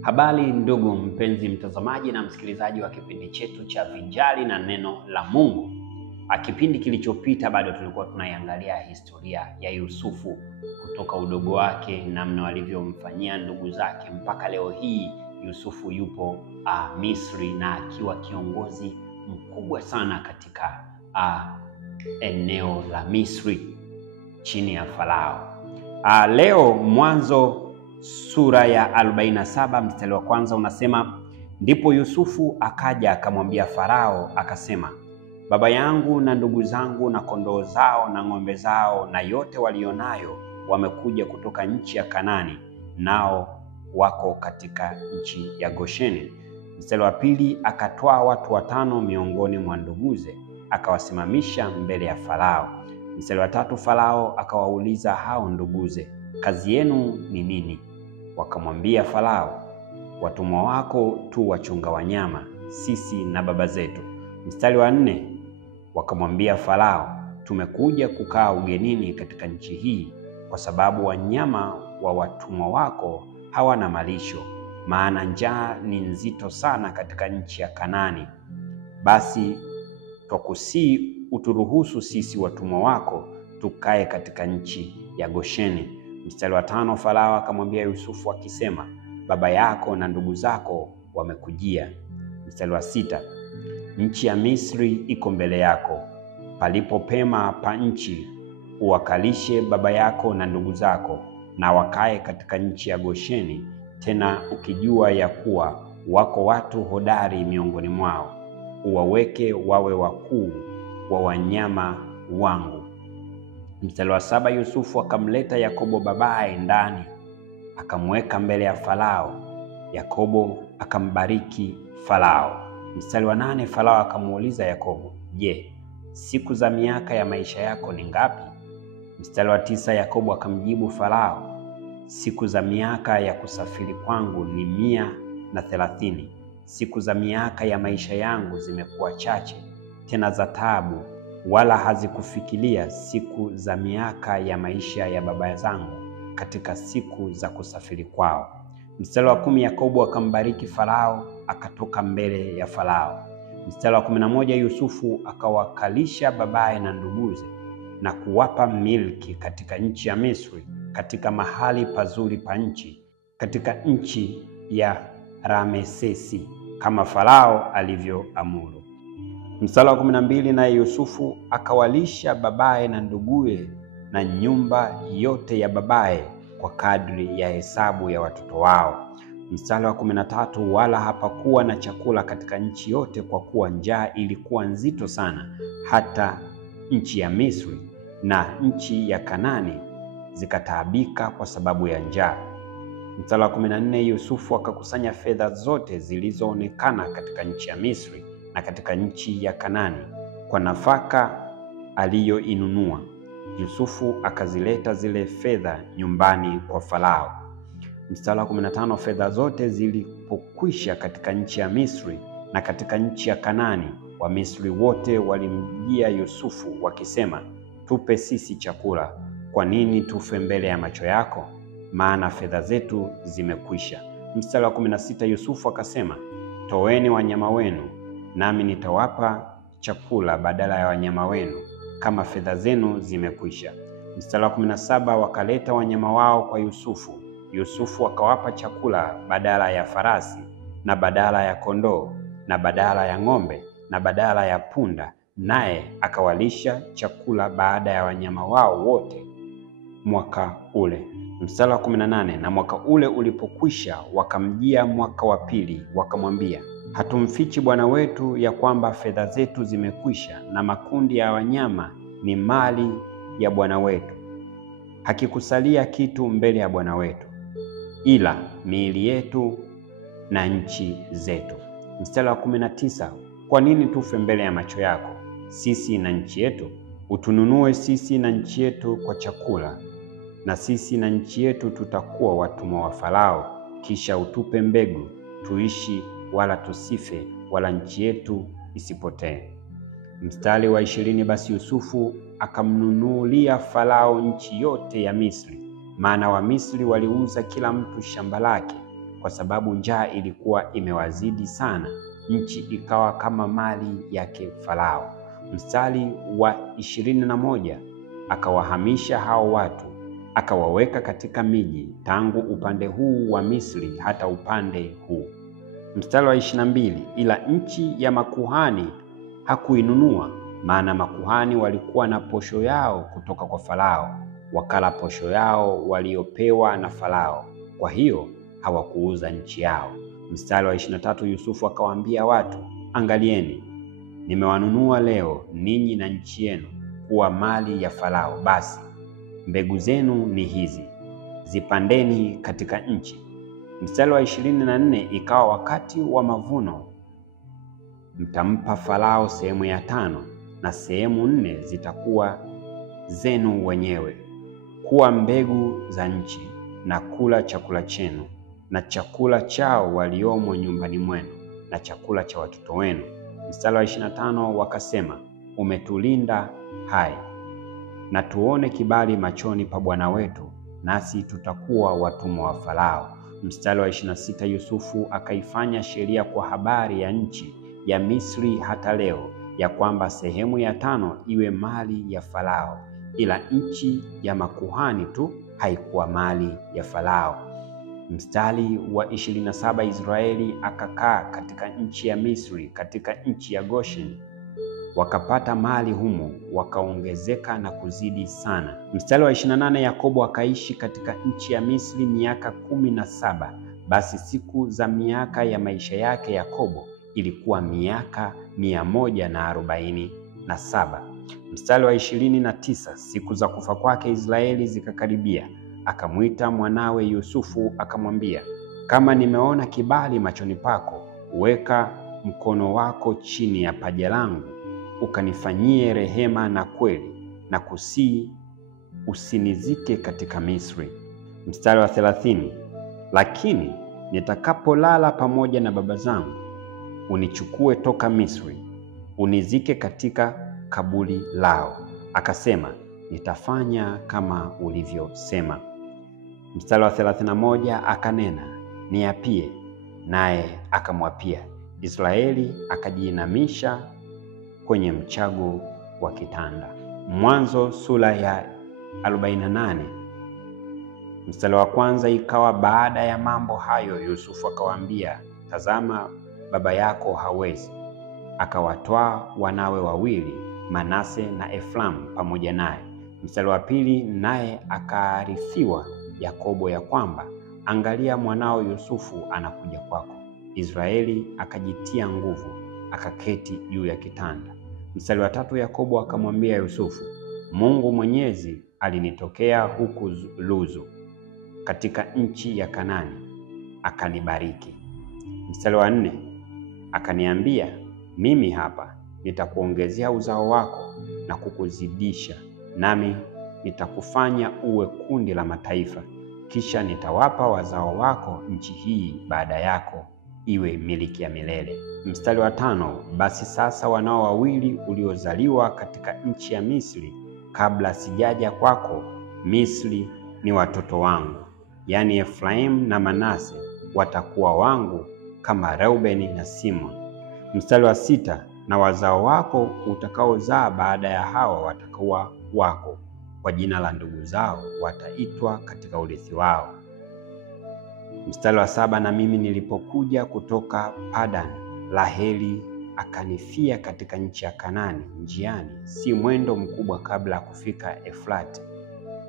Habari ndugu mpenzi mtazamaji na msikilizaji wa kipindi chetu cha Vinjari na Neno la Mungu. Kipindi kilichopita bado tulikuwa tunaiangalia historia ya Yusufu kutoka udogo wake, namna walivyomfanyia ndugu zake mpaka leo hii Yusufu yupo Misri na akiwa kiongozi mkubwa sana katika eneo la Misri chini ya Farao. Leo Mwanzo sura ya 47 mstari wa kwanza unasema, ndipo Yusufu akaja akamwambia Farao akasema, baba yangu na ndugu zangu na kondoo zao na ng'ombe zao na yote walionayo wamekuja kutoka nchi ya Kanani, nao wako katika nchi ya Gosheni. Mstari wa pili, akatwaa watu 5 miongoni mwa nduguze akawasimamisha mbele ya Farao. Mstari wa 3, Farao akawauliza hao nduguze, kazi yenu ni nini? Wakamwambia Farao, watumwa wako tu wachunga wanyama, sisi na baba zetu. Mstari wa 4, wakamwambia Farao, tumekuja kukaa ugenini katika nchi hii kwa sababu wanyama wa watumwa wako hawana malisho, maana njaa ni nzito sana katika nchi ya Kanani. Basi twakusii uturuhusu sisi watumwa wako tukae katika nchi ya Gosheni. Mstari wa 5, Farao akamwambia Yusufu akisema, baba yako na ndugu zako wamekujia. Mstari wa 6, nchi ya Misri iko mbele yako, palipo pema pa nchi uwakalishe baba yako na ndugu zako, na wakae katika nchi ya Gosheni, tena ukijua ya kuwa wako watu hodari miongoni mwao, uwaweke wawe wakuu wa wanyama wangu. Mstari wa 7, Yusufu akamleta Yakobo babaye ndani, akamweka mbele ya Farao. Yakobo akambariki Farao. Mstari wa 8, Farao akamuuliza Yakobo, je, siku za miaka ya maisha yako ni ngapi? Mstari wa 9, Yakobo akamjibu Farao, siku za miaka ya kusafiri kwangu ni 130. Siku za miaka ya maisha yangu zimekuwa chache, tena za taabu, wala hazikufikiria siku za miaka ya maisha ya baba zangu katika siku za kusafiri kwao. Mstari wa 10, Yakobo akambariki Farao, akatoka mbele ya Farao. Mstari wa 11, Yusufu akawakalisha babaye na nduguze na kuwapa milki katika nchi ya Misri, katika mahali pazuri pa nchi, katika nchi ya Ramesesi, kama Farao alivyoamuru. Mstari wa 12, naye Yusufu akawalisha babaye na nduguye na nyumba yote ya babaye kwa kadri ya hesabu ya watoto wao. Mstari wa 13, wala hapakuwa na chakula katika nchi yote, kwa kuwa njaa ilikuwa nzito sana, hata nchi ya Misri na nchi ya Kanani zikataabika kwa sababu ya njaa. Mstari wa 14, Yusufu akakusanya fedha zote zilizoonekana katika nchi ya Misri na katika nchi ya Kanani kwa nafaka aliyoinunua. Yusufu akazileta zile fedha nyumbani kwa Farao. Mstari wa 15, fedha zote zilipokwisha katika nchi ya Misri na katika nchi ya Kanani, Wamisri wote walimjia Yusufu wakisema, tupe sisi chakula, kwa nini tufe mbele ya macho yako? Maana fedha zetu zimekwisha. Mstari wa 16, Yusufu akasema, toeni wanyama wenu, nami nitawapa chakula badala ya wanyama wenu, kama fedha zenu zimekwisha. Mstari wa 17, wakaleta wanyama wao kwa Yusufu. Yusufu akawapa chakula badala ya farasi na badala ya kondoo na badala ya ng'ombe na badala ya punda, naye akawalisha chakula baada ya wanyama wao wote mwaka ule. Mstari wa 18, na mwaka ule ulipokwisha, wakamjia mwaka wa pili, wakamwambia, hatumfichi bwana wetu ya kwamba fedha zetu zimekwisha, na makundi ya wanyama ni mali ya bwana wetu. Hakikusalia kitu mbele ya bwana wetu ila miili yetu na nchi zetu. Mstari wa 19, kwa nini tufe mbele ya macho yako, sisi na nchi yetu? Utununue sisi na nchi yetu kwa chakula, na sisi na nchi yetu tutakuwa watumwa wa Farao, kisha utupe mbegu tuishi, wala tusife, wala nchi yetu isipotee. Mstari wa 20, basi Yusufu akamnunulia Farao nchi yote ya Misri, maana Wamisri waliuza kila mtu shamba lake kwa sababu njaa ilikuwa imewazidi sana, nchi ikawa kama mali yake Farao. Mstari wa 21, akawahamisha hao watu, akawaweka katika miji tangu upande huu wa Misri hata upande huu. Mstari wa 22, ila nchi ya makuhani hakuinunua, maana makuhani walikuwa na posho yao kutoka kwa Farao, wakala posho yao waliopewa na Farao, kwa hiyo hawakuuza nchi yao. Mstari wa 23, Yusufu akawaambia watu, angalieni, nimewanunua leo ninyi na nchi yenu kuwa mali ya Farao. Basi mbegu zenu ni hizi, zipandeni katika nchi. Mstari wa 24, ikawa wakati wa mavuno, mtampa Farao sehemu ya 5, na sehemu 4 zitakuwa zenu wenyewe, kuwa mbegu za nchi, na kula chakula chenu na chakula chao waliomo nyumbani mwenu, na chakula cha watoto wenu. Mstari wa 25, wakasema, umetulinda hai, na tuone kibali machoni pa bwana wetu, nasi tutakuwa watumwa wa Farao. Mstari wa 26, Yusufu akaifanya sheria kwa habari ya nchi ya Misri hata leo, ya kwamba sehemu ya 5 iwe mali ya Farao, ila nchi ya makuhani tu haikuwa mali ya Farao. Mstari wa 27, Israeli akakaa katika nchi ya Misri, katika nchi ya Goshen, wakapata mali humo, wakaongezeka na kuzidi sana. Mstari wa 28, Yakobo akaishi katika nchi ya Misri miaka 17. Basi siku za miaka ya maisha yake Yakobo ilikuwa miaka 147. Mstari wa 29, siku za kufa kwake Israeli zikakaribia, akamwita mwanawe Yusufu akamwambia, kama nimeona kibali machoni pako, weka mkono wako chini ya paja langu, ukanifanyie rehema na kweli, na kusii usinizike katika Misri. Mstari wa 30, lakini nitakapolala pamoja na baba zangu, unichukue toka Misri, unizike katika kaburi lao. Akasema, nitafanya kama ulivyosema. Mstari wa 31, akanena, niapie, naye akamwapia. Israeli akajiinamisha kwenye mchago wa kitanda. Mwanzo sura ya 48. Mstari wa 1, ikawa baada ya mambo hayo, Yusufu akawaambia, tazama, baba yako hawezi. Akawatwaa wanawe wawili, Manase na Efraimu pamoja naye. Mstari wa 2, naye akaarifiwa Yakobo ya kwamba, angalia, mwanao Yusufu anakuja kwako. Israeli akajitia nguvu, akaketi juu ya kitanda. Mstari wa 3, Yakobo akamwambia Yusufu, Mungu Mwenyezi alinitokea huku Luzu katika nchi ya Kanani, akanibariki. Mstari wa 4, akaniambia, mimi hapa nitakuongezea uzao wako na kukuzidisha, nami nitakufanya uwe kundi la mataifa, kisha nitawapa wazao wako nchi hii baada yako, iwe miliki ya milele. Mstari wa 5, basi sasa wanao wawili uliozaliwa katika nchi ya Misri, kabla sijaja kwako Misri, ni watoto wangu, yaani Efraimu na Manase, watakuwa wangu kama Reubeni na Simoni. Mstari wa 6, na wazao wako utakaozaa baada ya hawa watakuwa wako, kwa jina la ndugu zao wataitwa katika urithi wao. Mstari wa 7, na mimi nilipokuja kutoka Padan, Raheli akanifia katika nchi ya Kanani njiani, si mwendo mkubwa kabla ya kufika Efrati,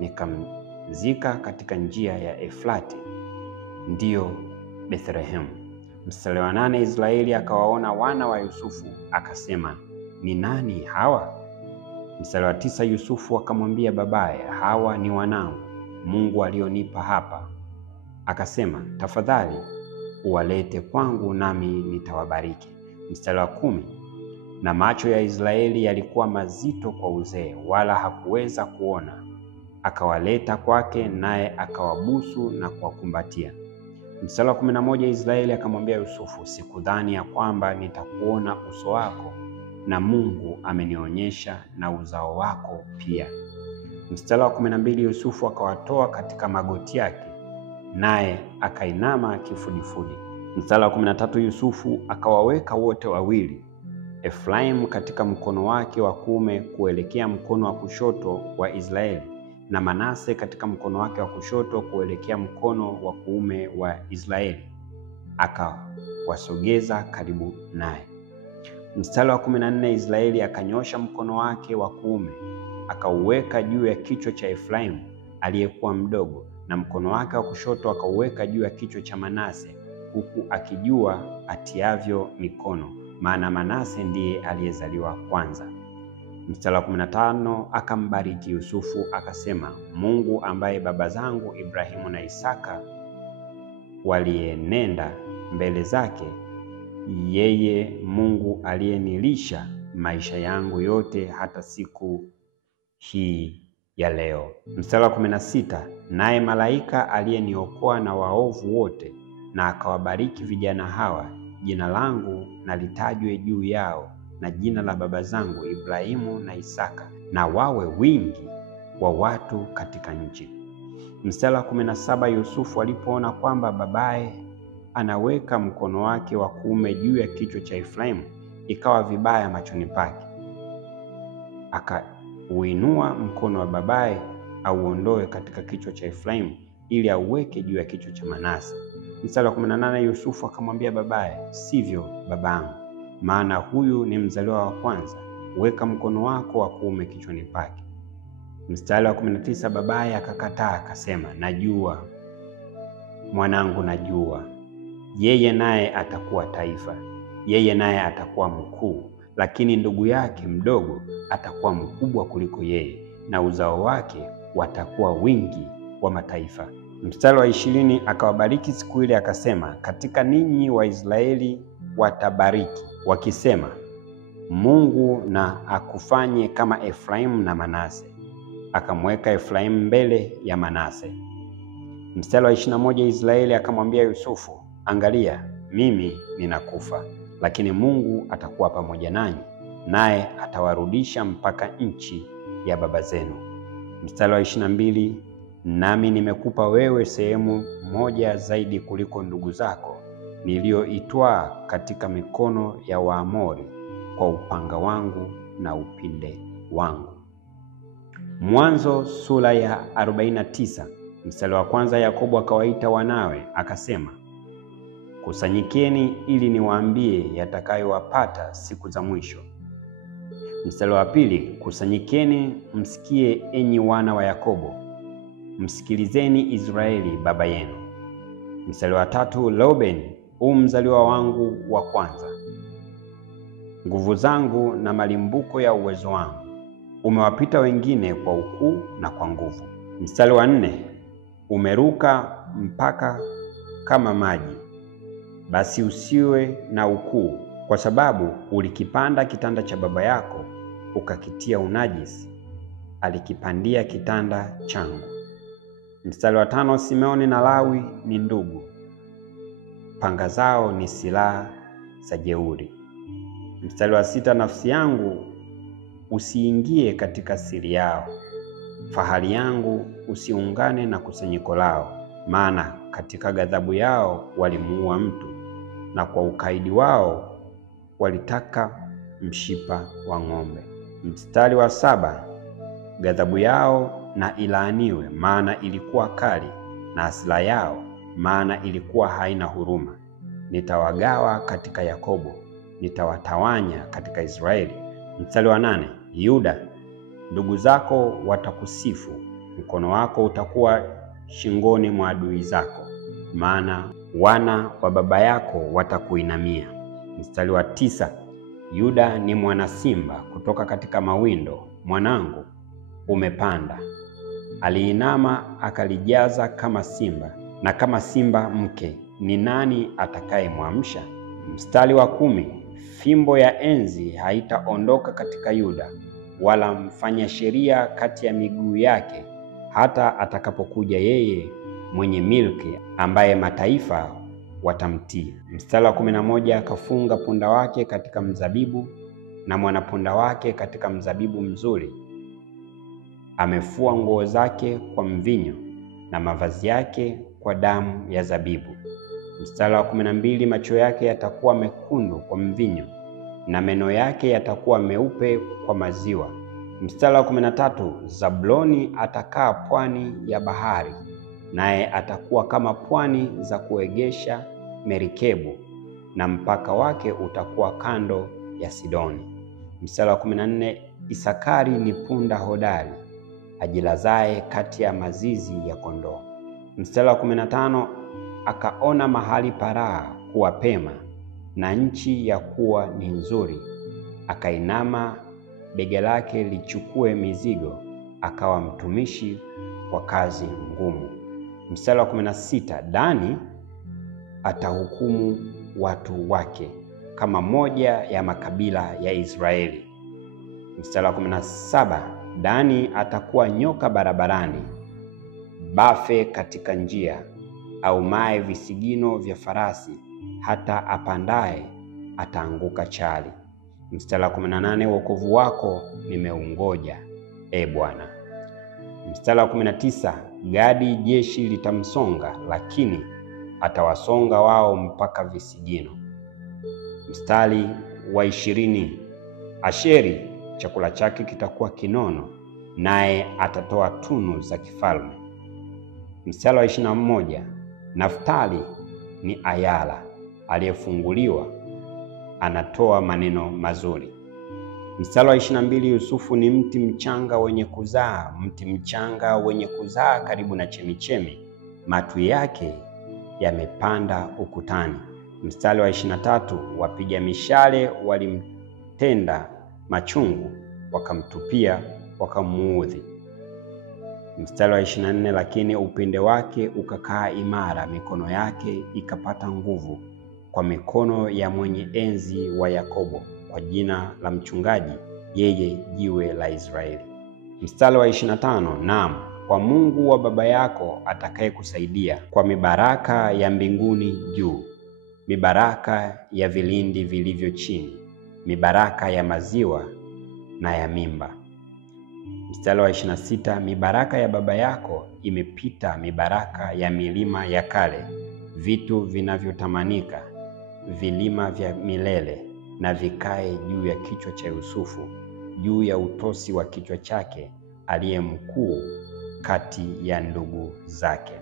nikamzika katika njia ya Efrati, ndiyo Bethlehemu. Mstari wa 8, Israeli akawaona wana wa Yusufu, akasema, ni nani hawa? Mstari wa 9, Yusufu akamwambia babaye, hawa ni wanangu, Mungu alionipa hapa. Akasema, tafadhali uwalete kwangu, nami nitawabariki. Mstari wa 10, na macho ya Israeli yalikuwa mazito kwa uzee, wala hakuweza kuona. Akawaleta kwake, naye akawabusu na kuwakumbatia. Mstari wa 11, Israeli akamwambia Yusufu, sikudhani ya kwamba nitakuona uso wako, na Mungu amenionyesha na uzao wako pia. Mstari wa 12, Yusufu akawatoa katika magoti yake, naye akainama kifudifudi. Mstari wa 13, Yusufu akawaweka wote wawili, Efraimu katika mkono wake wa kuume kuelekea mkono wa kushoto wa Israeli, na Manase katika mkono wake wa kushoto kuelekea mkono wa kuume wa Israeli, akawasogeza karibu naye. Mstari wa 14, Israeli akanyosha mkono wake wa kuume akauweka juu ya kichwa cha Efraimu aliyekuwa mdogo, na mkono wake wa kushoto akauweka juu ya kichwa cha Manase, huku akijua atiavyo mikono, maana Manase ndiye aliyezaliwa kwanza. Mstari wa 15, akambariki Yusufu akasema, Mungu ambaye baba zangu Ibrahimu na Isaka walienenda mbele zake, yeye Mungu aliyenilisha maisha yangu yote hata siku hii ya leo. Mstari wa 16, naye malaika aliyeniokoa na waovu wote na akawabariki vijana hawa, jina langu na litajwe juu yao na jina la baba zangu Ibrahimu na Isaka, na wawe wingi wa watu katika nchi. Mstari wa 17, Yusufu alipoona kwamba babaye anaweka mkono wake wa kuume juu ya kichwa cha Efraimu, ikawa vibaya machoni pake, akauinua mkono wa babaye auondoe katika kichwa cha Efraimu ili auweke juu ya kichwa cha Manase. Mstari wa 18, Yusufu akamwambia babaye, sivyo babangu, maana huyu ni mzaliwa wa kwanza, weka mkono wako wa kuume kichwani pake. Mstari wa 19, babaye akakataa akasema, najua mwanangu, najua. Yeye naye atakuwa taifa, yeye naye atakuwa mkuu, lakini ndugu yake mdogo atakuwa mkubwa kuliko yeye, na uzao wake watakuwa wingi wa mataifa. Mstari wa 20, akawabariki siku ile akasema, katika ninyi Waisraeli watabariki wakisema, Mungu na akufanye kama Efraimu na Manase. Akamweka Efraimu mbele ya Manase. Mstari wa 21, Israeli akamwambia Yusufu, angalia, mimi ninakufa, lakini Mungu atakuwa pamoja nanyi, naye atawarudisha mpaka nchi ya baba zenu. Mstari wa 22, nami nimekupa wewe sehemu moja zaidi kuliko ndugu zako niliyoitwaa katika mikono ya Waamori kwa upanga wangu na upinde wangu. Mwanzo sura ya 49 mstari wa 1, Yakobo akawaita wanawe akasema, kusanyikeni ili niwaambie yatakayowapata siku za mwisho. Mstari wa 2, kusanyikeni msikie enyi wana wa Yakobo, msikilizeni Israeli baba yenu. Mstari wa 3, Reubeni mzaliwa wangu wa kwanza, nguvu zangu na malimbuko ya uwezo wangu, umewapita wengine kwa ukuu na kwa nguvu. Mstari wa 4, umeruka mpaka kama maji, basi usiwe na ukuu, kwa sababu ulikipanda kitanda cha baba yako ukakitia unajisi, alikipandia kitanda changu. Mstari wa 5, Simeoni na Lawi ni ndugu, panga zao ni silaha za jeuri. Mstari wa 6, nafsi yangu usiingie katika siri yao, fahari yangu usiungane na kusanyiko lao, maana katika ghadhabu yao walimuua mtu, na kwa ukaidi wao walitaka mshipa wa ng'ombe. Mstari wa 7, ghadhabu yao na ilaaniwe, maana ilikuwa kali, na hasira yao, maana ilikuwa haina huruma. Nitawagawa katika Yakobo, nitawatawanya katika Israeli. Mstari wa 8, Yuda, ndugu zako watakusifu, mkono wako utakuwa shingoni mwa adui zako, maana wana wa baba yako watakuinamia. Mstari wa 9, Yuda ni mwana simba kutoka katika mawindo, mwanangu umepanda, aliinama akalijaza kama simba, na kama simba mke ni nani atakayemwamsha? Mstari wa 10, fimbo ya enzi haitaondoka katika Yuda, wala mfanya sheria kati ya miguu yake, hata atakapokuja yeye mwenye milki, ambaye mataifa watamtii. Mstari wa 11, akafunga punda wake katika mzabibu na mwanapunda wake katika mzabibu mzuri, amefua nguo zake kwa mvinyo na mavazi yake kwa damu ya zabibu. Mstari wa 12, macho yake yatakuwa mekundu kwa mvinyo na meno yake yatakuwa meupe kwa maziwa. Mstari wa 13, Zabuloni atakaa pwani ya bahari, naye atakuwa kama pwani za kuegesha merikebu, na mpaka wake utakuwa kando ya Sidoni. Mstari wa 14, Isakari ni punda hodari ajilazaye kati ya mazizi ya kondoo. Mstari wa 15, akaona mahali paraha kuwa pema na nchi ya kuwa ni nzuri, akainama bega lake lichukue mizigo, akawa mtumishi kwa kazi ngumu. Mstari wa 16, Dani atahukumu watu wake kama moja ya makabila ya Israeli. Mstari wa 17, Dani atakuwa nyoka barabarani, bafe katika njia, aumaye visigino vya farasi, hata apandaye ataanguka chali. Mstari wa 18, wokovu wako nimeungoja, e Bwana. Mstari wa 19, Gadi jeshi litamsonga, lakini atawasonga wao mpaka visigino. Mstari wa 20, Asheri chakula chake kitakuwa kinono, naye atatoa tunu za kifalme. Mstari wa 21, Naftali ni ayala aliyefunguliwa, anatoa maneno mazuri. Mstari wa 22, Yusufu ni mti mchanga wenye kuzaa, mti mchanga wenye kuzaa karibu na chemichemi, matui yake yamepanda ukutani. Mstari wa 23, wapiga mishale walimtenda machungu, wakamtupia, wakamuudhi. Mstari wa 24, lakini upinde wake ukakaa imara, mikono yake ikapata nguvu, kwa mikono ya mwenye enzi wa Yakobo, kwa jina la mchungaji, yeye jiwe la Israeli. Mstari wa 25, naam, kwa Mungu wa baba yako atakaye kusaidia, kwa mibaraka ya mbinguni juu, mibaraka ya vilindi vilivyo chini, mibaraka ya maziwa na ya mimba. Mstari wa 26, mibaraka ya baba yako imepita mibaraka ya milima ya kale, vitu vinavyotamanika, vilima vya milele, na vikae juu ya kichwa cha Yusufu, juu ya utosi wa kichwa chake, aliye mkuu kati ya ndugu zake.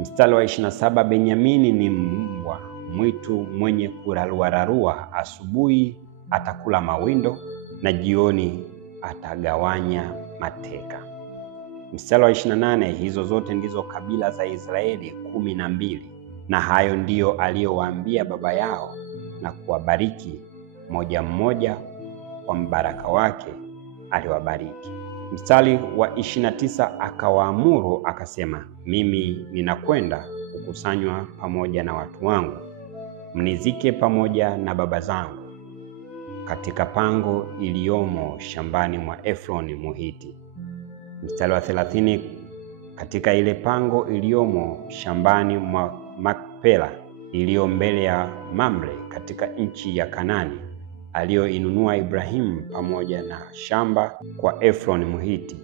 Mstari wa 27, Benyamini ni mbwa mwitu mwenye kuraruararua, asubuhi atakula mawindo na jioni atagawanya mateka. Mstari wa 28, hizo zote ndizo kabila za Israeli 12, na hayo ndiyo aliyowaambia baba yao, na kuwabariki moja mmoja kwa mbaraka wake aliwabariki. Mstari wa 29, akawaamuru akasema, mimi ninakwenda kukusanywa pamoja na watu wangu, mnizike pamoja na baba zangu katika pango iliyomo shambani mwa Efroni Muhiti. Mstari wa 30, katika ile pango iliyomo shambani mwa Makpela iliyo mbele ya Mamre katika nchi ya Kanani, aliyoinunua Ibrahimu pamoja na shamba kwa Efroni Muhiti,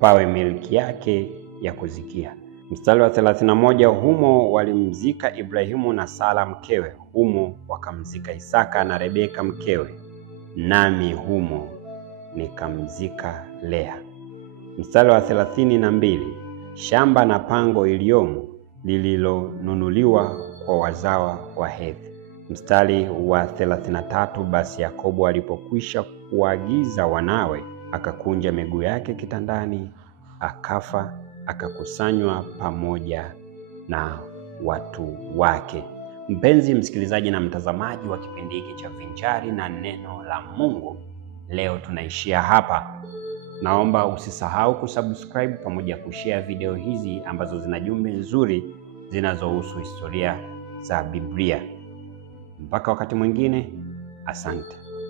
pawe milki yake ya kuzikia. Mstari wa 31, humo walimzika Ibrahimu na Sara mkewe, humo wakamzika Isaka na Rebeka mkewe, nami humo nikamzika Lea. Mstari wa 32, shamba na pango iliyomo lililonunuliwa kwa wazawa wa Hethi. Mstari wa 33, basi Yakobo alipokwisha kuagiza wanawe, akakunja miguu yake kitandani, akafa, akakusanywa pamoja na watu wake. Mpenzi msikilizaji na mtazamaji wa kipindi hiki cha Vinjari na Neno la Mungu, leo tunaishia hapa. Naomba usisahau kusubscribe pamoja kushare video hizi ambazo zina jumbe nzuri zinazohusu historia za Biblia. Mpaka wakati mwingine, asante.